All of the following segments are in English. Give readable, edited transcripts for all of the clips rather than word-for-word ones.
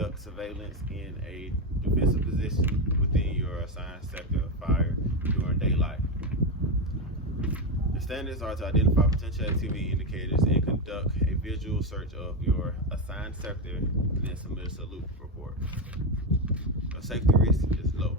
conduct surveillance in a defensive position within your assigned sector of fire during daylight. The standards are to identify potential activity indicators and conduct a visual search of your assigned sector and then submit a salute report. A safety risk is low.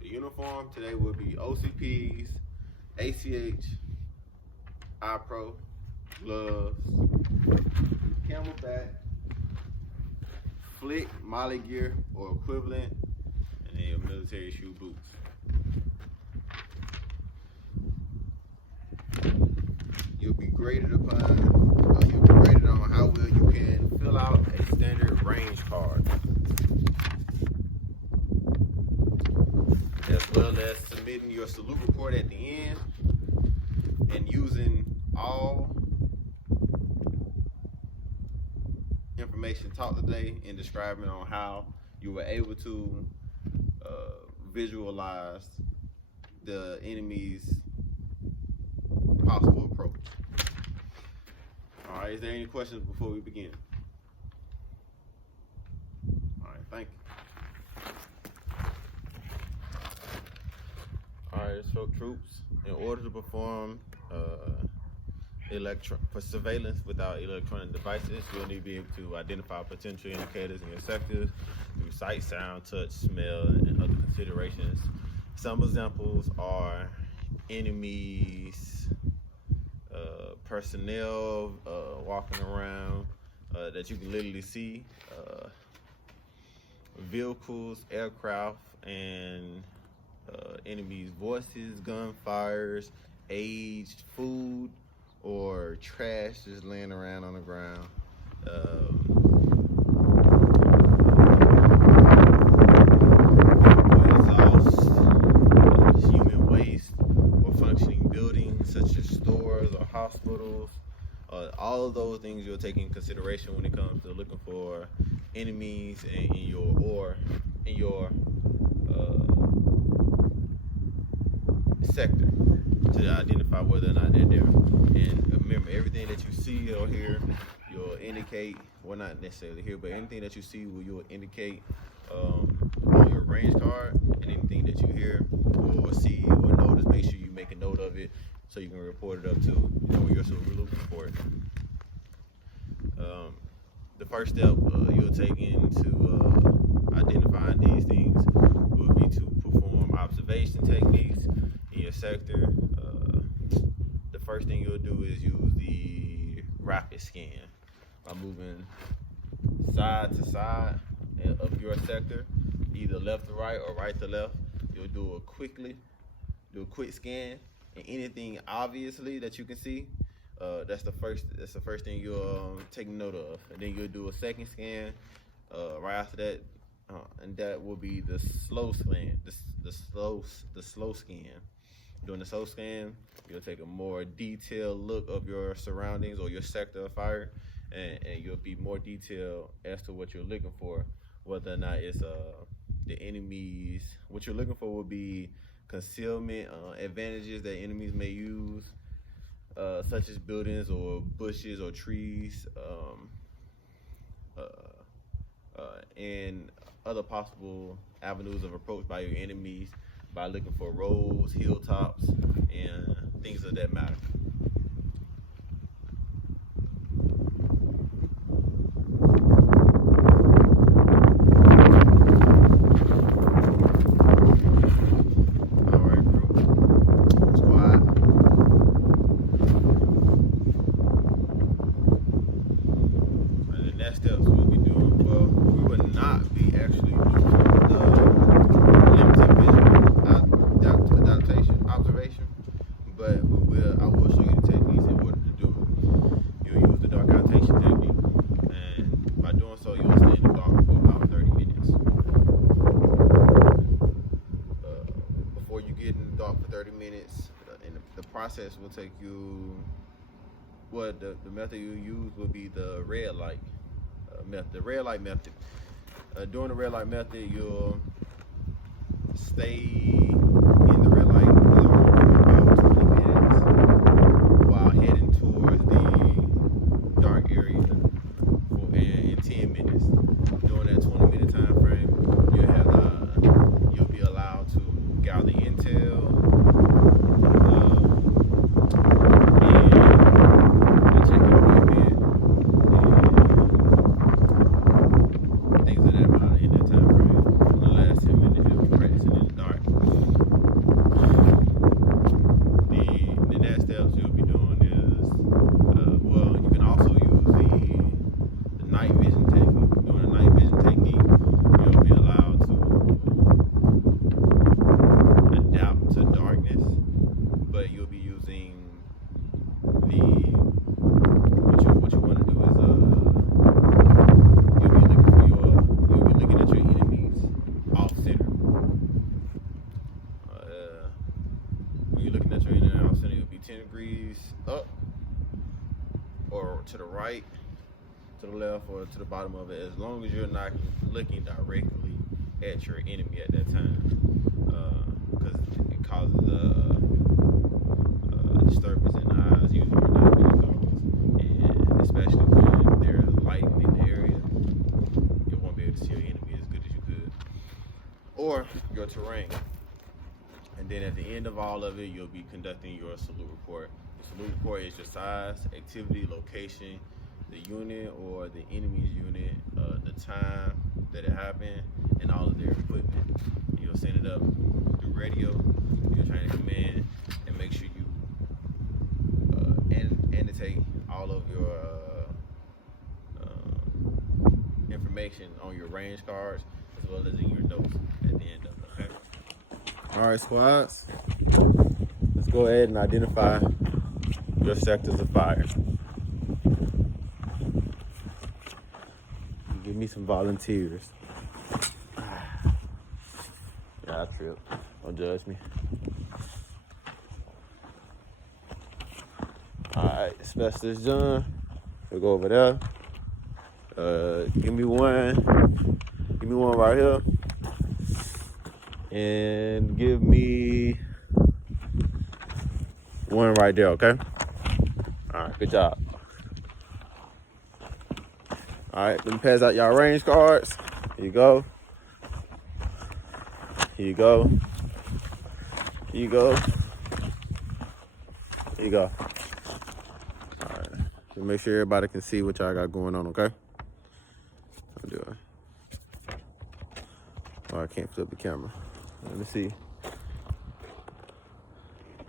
The uniform today will be OCPs, ACH, iPro, gloves, camelback, flick, molly gear or equivalent, and then your military shoe boots. You'll be graded on how well you can fill out a standard range card, as well as submitting your salute report at the end and using all information taught today and describing on how you were able to visualize the enemy's possible approach. All right, is there any questions before we begin? All right, thank you. All right, so troops, in order to perform for surveillance without electronic devices, you'll need to be able to identify potential indicators in your sectors through sight, sound, touch, smell, and other considerations. Some examples are enemies, personnel walking around that you can literally see, vehicles, aircraft, and enemies' voices, gunfires, aged food, or trash just laying around on the ground. Exhaust, human waste, or functioning buildings such as stores or hospitals. All of those things you'll take in consideration when it comes to looking for enemies in your sector, to identify whether or not they're there. And remember, everything that you see or hear, you'll indicate, well, not necessarily here, but anything that you see, you'll indicate on your range card, and anything that you hear or see or notice, make sure you make a note of it so you can report it up to your salute report. The first step you'll take into identifying these things will be to perform observation techniques in your sector. The first thing you'll do is use the rapid scan by moving side to side of your sector, either left to right or right to left. You'll do a quick scan, and anything obviously that you can see, that's the first thing you'll take note of. And then you'll do a second scan right after that, and that will be the slow scan. The slow scan. During the slow scan, you'll take a more detailed look of your surroundings or your sector of fire, and you'll be more detailed as to what you're looking for, whether or not it's the enemies. What you're looking for will be concealment advantages that enemies may use, such as buildings or bushes or trees, and other possible avenues of approach by your enemies, by looking for roads, hilltops, and things of that matter. Steps we'll be doing. Well, we would not be actually doing the limited visual observation, but I will show you the techniques in order to do it. You'll use the dark annotation technique, and by doing so, you'll stay in the dark for about 30 minutes. Before you get in the dark for 30 minutes, and the process will take you. Well, the method you use will be the red light. The red light method. During the red light method, you'll stay in the red light zone for about 20 minutes while heading towards the dark area in 10 minutes. During that 20 minutes, up or to the right, to the left, or to the bottom of it, as long as you're not looking directly at your enemy at that time, because it causes disturbance in the eyes. Usually we're not vision goggles, and especially when there's lighting in the area, you won't be able to see your enemy as good as you could, or your terrain. And then at the end of all of it, you'll be conducting your salute report. The salute report is your size, activity, location, the unit or the enemy's unit, the time that it happened, and all of their equipment. You'll send it up through radio, your training command, and make sure you annotate all of your information on your range cards as well as in your notes at the end of it, okay? All right, squads, let's go ahead and identify your sectors of fire. Give me some volunteers. Yeah, I tripped. Don't judge me. All right, Specialist John, we'll go over there. Give me one right here. And give me one right there, okay? All right, good job. All right, let me pass out y'all range cards. Here you go. Here you go. Here you go. Here you go. All right, so make sure everybody can see what y'all got going on, okay? I'll do it. Oh, I can't flip the camera. Let me see.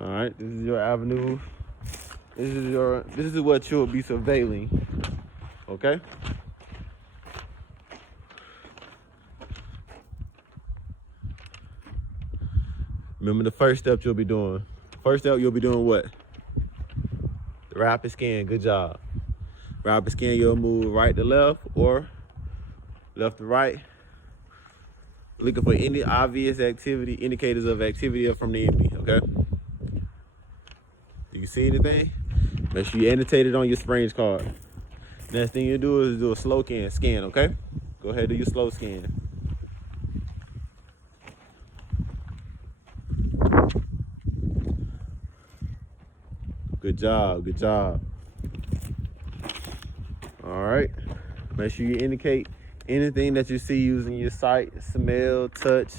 All right, this is your avenue. This is what you'll be surveilling. Okay? Remember the first step you'll be doing. First step you'll be doing what? The rapid scan. Good job. Rapid scan, you'll move right to left or left to right, looking for any obvious activity, indicators of activity from the enemy, okay? Do you see anything? Make sure you annotate it on your range card. Next thing you do is do a slow scan, okay? Go ahead and do your slow scan. Good job, good job. All right, make sure you indicate anything that you see using your sight, smell, touch,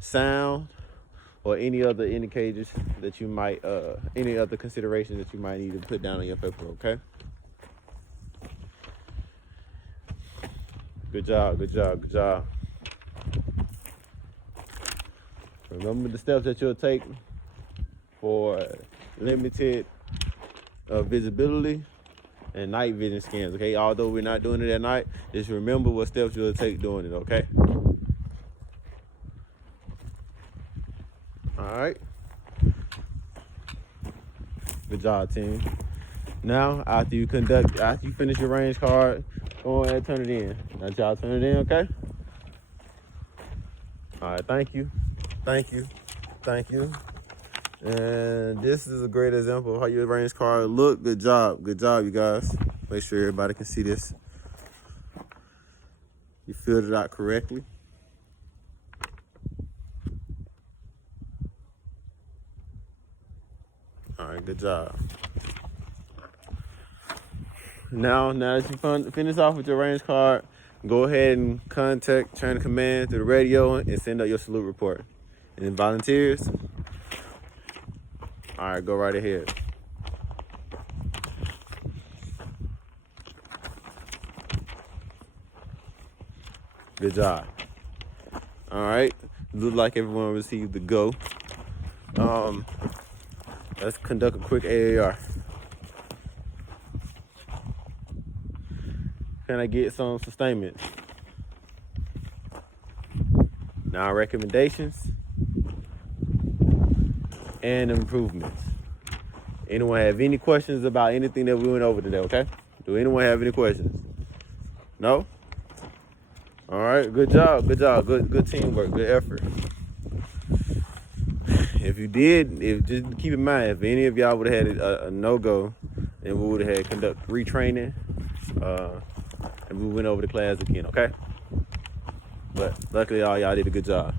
sound, or any other indicators that you might, any other considerations that you might need to put down on your paper, okay? Good job, good job, good job. Remember the steps that you'll take for limited visibility and night vision scans, okay? Although we're not doing it at night, just remember what steps you'll take doing it, okay? All right. Good job, team. Now, after you finish your range card, go ahead and turn it in. Now, y'all turn it in, okay? All right, thank you. Thank you. Thank you. And this is a great example of how your range card look. Good job, you guys. Make sure everybody can see this. You filled it out correctly. All right, good job. Now that you finish off with your range card, go ahead and contact Chain of Command through the radio and send out your salute report. And then volunteers, all right, go right ahead. Good job. All right, looks like everyone received the go. Let's conduct a quick AAR. Can I get some sustainment? Now recommendations and improvements. Anyone have any questions about anything that we went over today, okay? Do anyone have any questions? No? All right, good job, good teamwork, good effort. if you did, just keep in mind, if any of y'all would have had a no-go, then we would have had conduct retraining, and we went over the class again, okay? But luckily, all y'all did a good job.